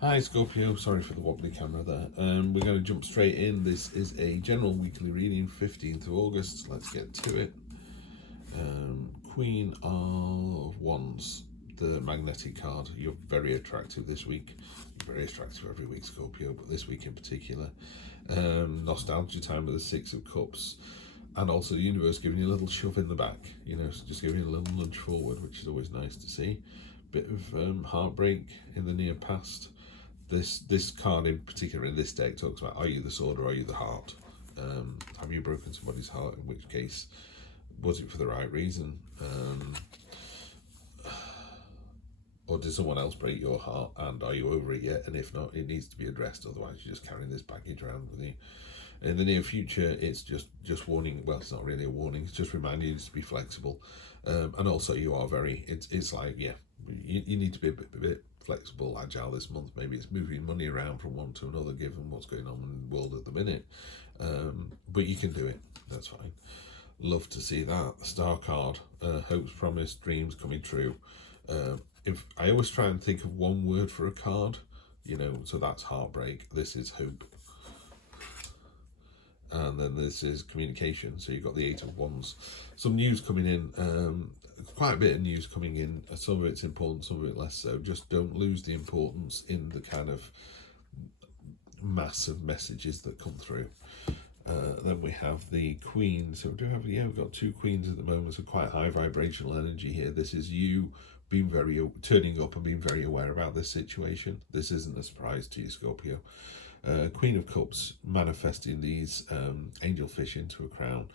Hi Scorpio, sorry for the wobbly camera there. We're going to jump straight in. This is a general weekly reading, 15th of August. Let's get to it. Queen of Wands, the magnetic card. You're very attractive this week. You're very attractive every week, Scorpio, but this week in particular. Nostalgia time with the Six of Cups. And also the universe giving you a little shove in the back, just giving you a little nudge forward, which is always nice to see. Bit of heartbreak in the near past. This card in particular in this deck talks about, are you the sword or are you the heart? Have you broken somebody's heart? In which case, was it for the right reason? Or did someone else break your heart, and are you over it yet? And if not, it needs to be addressed, otherwise you're just carrying this baggage around with you. In the near future, it's just warning. Well, it's not really a warning, it's just reminding you to be flexible. And also you are very, it's like, yeah, you need to be a bit flexible, agile this month. Maybe it's moving money around from one to another given what's going on in the world at the minute, but you can do it. That's fine. Love to see that. Star card, hopes, promise, dreams coming true. If I always try and think of one word for a card, so that's heartbreak, this is hope, and then this is communication. So you've got the Eight of Wands. Some news coming in, quite a bit of news coming in. Some of it's important, some of it less so. Just don't lose the importance in the kind of massive messages that come through. Then we have the Queen. So we do have, we've got two Queens at the moment. So quite high vibrational energy here. This is you being turning up and being very aware about this situation. This isn't a surprise to you, Scorpio. Queen of Cups manifesting these angelfish into a crown.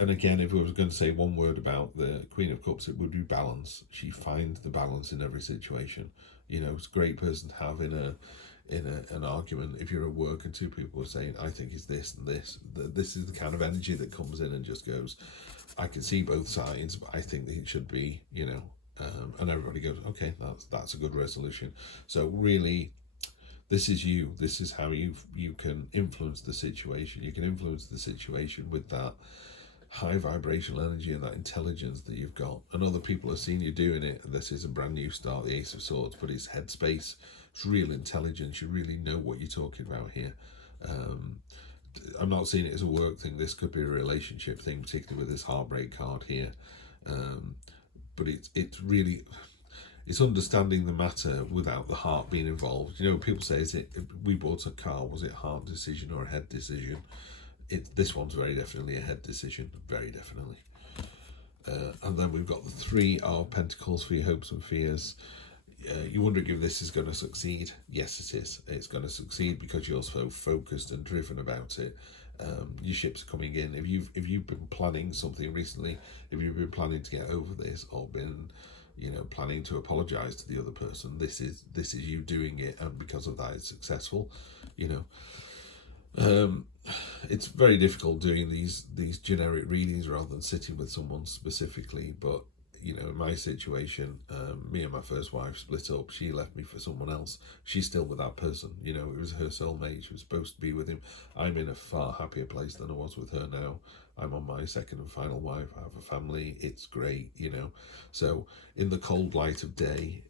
And again, if we was going to say one word about the Queen of Cups, it would be balance. She finds the balance in every situation. It's a great person to have in an argument. If you're at work and two people are saying, I think it's this and this, this is the kind of energy that comes in and just goes, I can see both sides, but I think that it should be, and everybody goes, okay, that's a good resolution. So really, this is you. This is how you can influence the situation. You can influence the situation with that high vibrational energy and that intelligence that you've got. And other people have seen you doing it. And this is a brand new start, the Ace of Swords, but it's headspace. It's real intelligence. You really know what you're talking about here. I'm not seeing it as a work thing. This could be a relationship thing, particularly with this heartbreak card here. But it's really, it's understanding the matter without the heart being involved. People say, we bought a car, was it a heart decision or a head decision? This one's very definitely a head decision, very definitely. And then we've got the Three of Pentacles for your hopes and fears. You're wondering if this is going to succeed. Yes, it is. It's going to succeed because you're so focused and driven about it. Your ships are coming in. If you've been planning something recently, if you've been planning to get over this, or been planning to apologize to the other person, this is you doing it, and because of that it's successful. It's very difficult doing these generic readings rather than sitting with someone specifically, but in my situation, me and my first wife split up. She left me for someone else. She's still with that person. It was her soulmate. She was supposed to be with him. I'm in a far happier place than I was with her now. I'm on my second and final wife. I have a family. It's great, So in the cold light of day,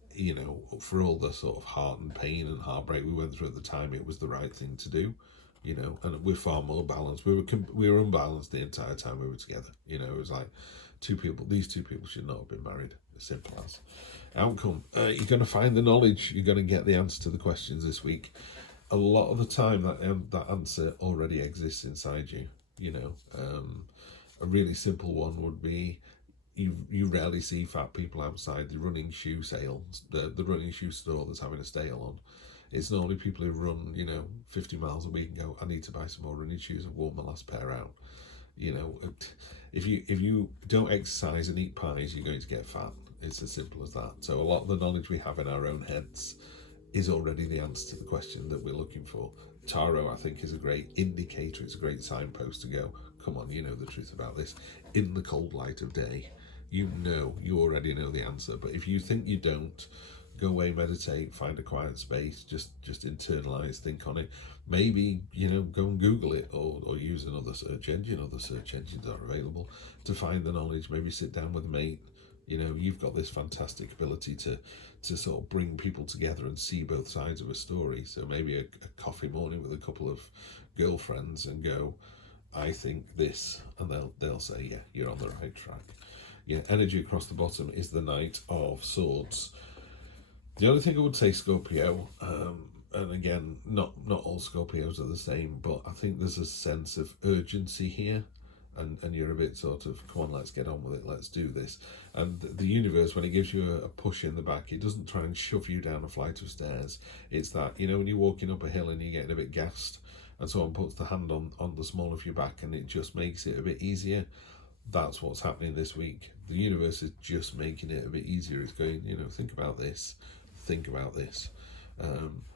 for all the sort of heart and pain and heartbreak we went through at the time, it was the right thing to do. And we're far more balanced. We were unbalanced the entire time we were together. It was like these two people should not have been married. As simple as. Outcome, you're going to find the knowledge. You're going to get the answer to the questions this week. A lot of the time that answer already exists inside you. A really simple one would be, you rarely see fat people outside the running shoe sales, the running shoe store that's having a sale on. It's normally people who run, 50 miles a week and go, I need to buy some more running shoes. I've worn my last pair out. If you don't exercise and eat pies, you're going to get fat. It's as simple as that. So a lot of the knowledge we have in our own heads is already the answer to the question that we're looking for. Tarot, I think, is a great indicator. It's a great signpost to go, come on, you know the truth about this. In the cold light of day, you already know the answer. But if you think you don't, go away, meditate, find a quiet space, just internalize, think on it. Maybe, go and Google it, or use another search engine. Other search engines are available to find the knowledge. Maybe sit down with a mate, You know, you've got this fantastic ability to sort of bring people together and see both sides of a story. So maybe a coffee morning with a couple of girlfriends and go, I think this, and they'll say, yeah, you're on the right track. Yeah, energy across the bottom is the Knight of Swords. The only thing I would say, Scorpio, and again, not all Scorpios are the same, but I think there's a sense of urgency here. And you're a bit sort of, come on, let's get on with it, let's do this. And the universe, when it gives you a push in the back, it doesn't try and shove you down a flight of stairs. It's that, you know, when you're walking up a hill and you're getting a bit gassed, and someone puts the hand on the small of your back and it just makes it a bit easier. That's what's happening this week. The universe is just making it a bit easier. It's going, you know, think about this, think about this.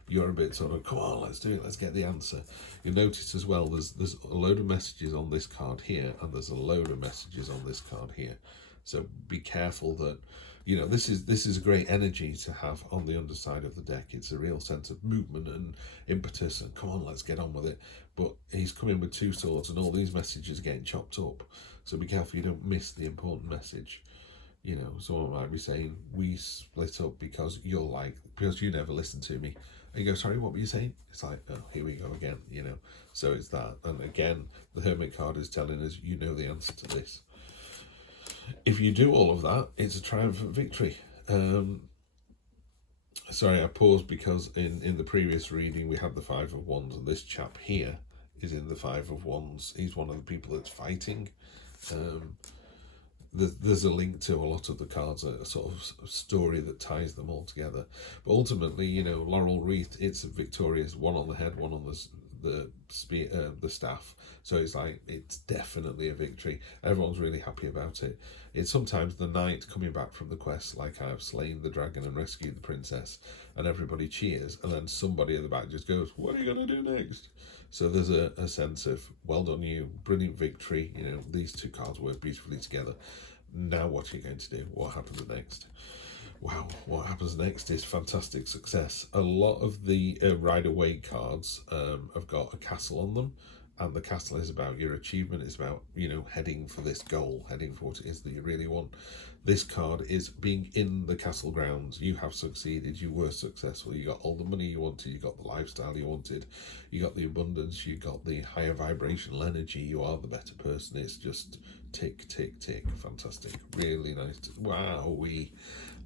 You're a bit sort of, come on, let's do it, let's get the answer. You'll notice as well, there's a load of messages on this card here, and there's a load of messages on this card here. So be careful that, you know, this is a great energy to have on the underside of the deck. It's a real sense of movement and impetus and come on, let's get on with it. But he's coming with 2 swords and all these messages are getting chopped up. So be careful you don't miss the important message. You know, someone might be saying, we split up because you never listened to me. And you go, sorry, what were you saying? It's like, oh, here we go again, you know. So it's that. And again, the Hermit card is telling us, you know the answer to this. If you do all of that, it's a triumphant victory. Sorry, I paused because in the previous reading, we had the 5 of Wands, and this chap here is in the 5 of Wands. He's one of the people that's fighting. There's a link to a lot of the cards, a sort of story that ties them all together. But ultimately, you know, laurel wreath, it's a victorious, one on the head, one on the staff. So it's like, it's definitely a victory. Everyone's really happy about it. It's sometimes the knight coming back from the quest, like I have slain the dragon and rescued the princess, and everybody cheers, and then somebody at the back just goes, what are you going to do next? So there's a sense of, well done you, brilliant victory. You know, these 2 cards work beautifully together. Now what are you going to do? What happens next? Wow, what happens next is fantastic success. A lot of the Rider-Waite cards have got a castle on them, and the castle is about your achievement. It's about, you know, heading for this goal, heading for what it is that you really want. This card is being in the castle grounds. You have succeeded. You were successful. You got all the money you wanted. You got the lifestyle you wanted. You got the abundance. You got the higher vibrational energy. You are the better person. It's just tick, tick, tick. Fantastic. Really nice. Wow.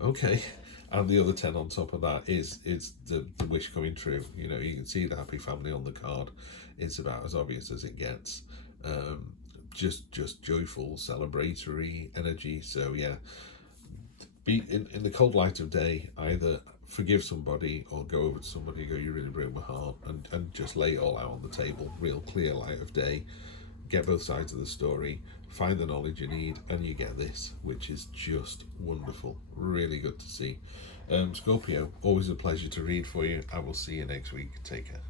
Okay. And the other 10 on top of that is the wish coming true. You know, you can see the happy family on the card. It's about as obvious as it gets. Just joyful, celebratory energy. So yeah, be in the cold light of day, either forgive somebody or go over to somebody and go, you really broke my heart, and just lay it all out on the table. Real clear light of day. Get both sides of the story, find the knowledge you need, and you get this, which is just wonderful. Really good to see. Scorpio, always a pleasure to read for you. I will see you next week. Take care.